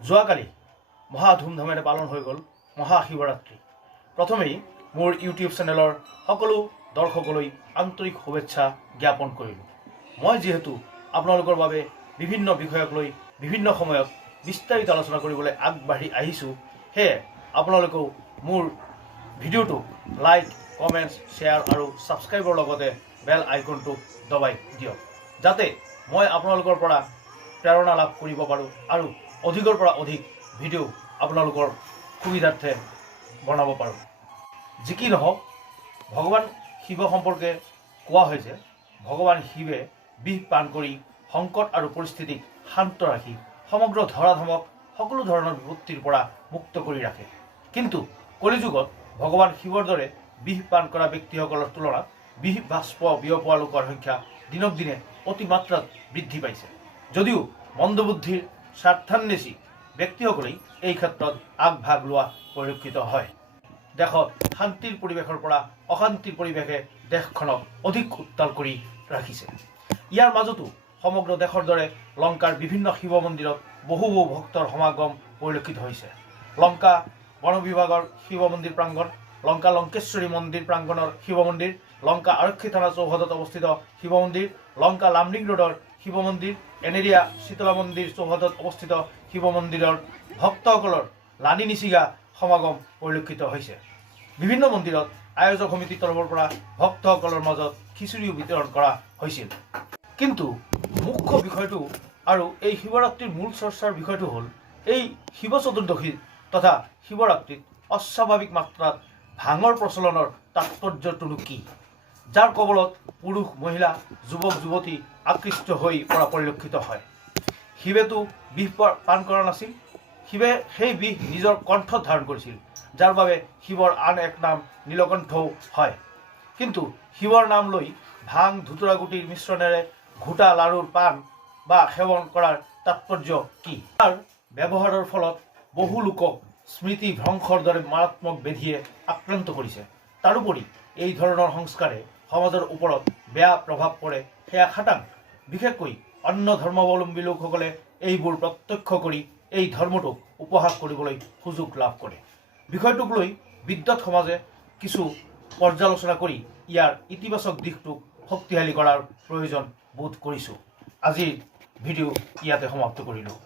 যোৱাকালি মহা ধুমধামেৰে পালন হৈ গ'ল মহাশিৱৰাত্ৰি। প্ৰথমেই মোৰ ইউটিউব চেনেলৰ সকলো দৰ্শকলৈ আন্তৰিক শুভেচ্ছা জ্ঞাপন কৰিলোঁ। মই যিহেতু আপোনালোকৰ বাবে বিভিন্ন বিষয়ক লৈ বিভিন্ন সময়ত বিস্তাৰিত আলোচনা কৰিবলৈ আগবাঢ়ি আহিছোঁ, সেয়ে আপোনালোকেও মোৰ ভিডিঅ'টোক লাইক, কমেণ্টছ, শ্বেয়াৰ আৰু ছাবস্ক্ৰাইবৰ লগতে বেল আইকনটো দবাই দিয়ক, যাতে মই আপোনালোকৰ পৰা প্ৰেৰণা লাভ কৰিব পাৰোঁ আৰু অধিকৰ পৰা অধিক ভিডিঅ' আপোনালোকৰ সুবিধাৰ্থে বনাব পাৰোঁ। যি কি নহওক, ভগৱান শিৱ সম্পৰ্কে কোৱা হয় যে ভগৱান শিৱে বিষ পান কৰি সংকট আৰু পৰিস্থিতিক শান্ত ৰাখি সমগ্ৰ ধৰাধামক সকলো ধৰণৰ বিপত্তিৰ পৰা মুক্ত কৰি ৰাখে। কিন্তু কলিযুগত ভগৱান শিৱৰ দৰে বিষ পান কৰা ব্যক্তিসকলৰ তুলনাত বিষ বাষ্প বিয়পোৱা লোকৰ সংখ্যা দিনক দিনে অতিমাত্ৰাত বৃদ্ধি পাইছে। যদিও মন্দবুদ্ধিৰ স্বাৰ্থান্বেষী ব্যক্তিসকলেই এই ক্ষেত্ৰত আগভাগ লোৱা পৰিলক্ষিত হয়। দেশত শান্তিৰ পৰিৱেশৰ পৰা অশান্তিৰ পৰিৱেশে দেশখনক অধিক উত্তাল কৰি ৰাখিছে। ইয়াৰ মাজতো সমগ্ৰ দেশৰ দৰে লংকাৰ বিভিন্ন শিৱ মন্দিৰত বহু ভক্তৰ সমাগম পৰিলক্ষিত হৈছে। লংকা বন বিভাগৰ শিৱ মন্দিৰ প্ৰাংগণ, লংকা লংকেশ্বৰী মন্দিৰ প্ৰাংগণৰ শিৱ মন্দিৰ, লংকা আৰক্ষী থানা চৌহদত অৱস্থিত শিৱ মন্দিৰ, লংকা লামডিং ৰোডৰ শিৱ মন্দিৰ, এনেৰিয়া শীতলা মন্দিৰ চৌহদত অৱস্থিত শিৱ মন্দিৰৰ ভক্তসকলৰ লানি নিচিগা সমাগম পৰিলক্ষিত হৈছে। বিভিন্ন মন্দিৰত আয়োজক সমিতিৰ তৰফৰ পৰা ভক্তসকলৰ মাজত খিচিৰিও বিতৰণ কৰা হৈছিল। কিন্তু মুখ্য বিষয়টো আৰু এই শিৱৰাত্ৰিৰ মূল চৰ্চাৰ বিষয়টো হ'ল এই শিৱ চতুৰ্দশী তথা শিৱৰাত্ৰিত অস্বাভাৱিক মাত্ৰাত ভাঙৰ প্ৰচলনৰ তাৎপৰ্যটোনো কি, যাৰ কবলত পুৰুষ, মহিলা, যুৱক যুৱতী আকৃষ্ট হৈ পৰা পৰিলক্ষিত হয়। শিৱেতো বিষ পান কৰা নাছিল। শিৱে সেই বিষ নিজৰ কণ্ঠত ধাৰণ কৰিছিল, যাৰ বাবে শিৱৰ আন এক নাম নীলকণ্ঠও হয়। কিন্তু শিৱৰ নাম লৈ ভাং ধুতুৰা গুটিৰ মিশ্ৰণেৰে ঘোটা লাড়ুৰ পান বা সেৱন কৰাৰ তাৎপৰ্য কি? তাৰ ব্যৱহাৰৰ ফলত বহু লোকক স্মৃতি ভ্ৰংশৰ দৰে মাৰাত্মক ব্যাধিয়ে আক্ৰান্ত কৰিছে। তাৰোপৰি এই ধৰণৰ সংস্কাৰে সমাজৰ ওপৰত বেয়া প্ৰভাৱ পৰে সেয়া খাটাং। বিশেষকৈ অন্য ধৰ্মাৱলম্বী লোকসকলে এইবোৰ প্ৰত্যক্ষ কৰি এই ধৰ্মটোক উপহাস কৰিবলৈ সুযোগ লাভ কৰে। বিষয়টোক লৈ বিদ্বৎ সমাজে কিছু পৰ্যালোচনা কৰি ইয়াৰ ইতিবাচক দিশটোক শক্তিশালী কৰাৰ প্ৰয়োজন বোধ কৰিছোঁ। আজিৰ ভিডিঅ' ইয়াতে সমাপ্ত কৰিলোঁ।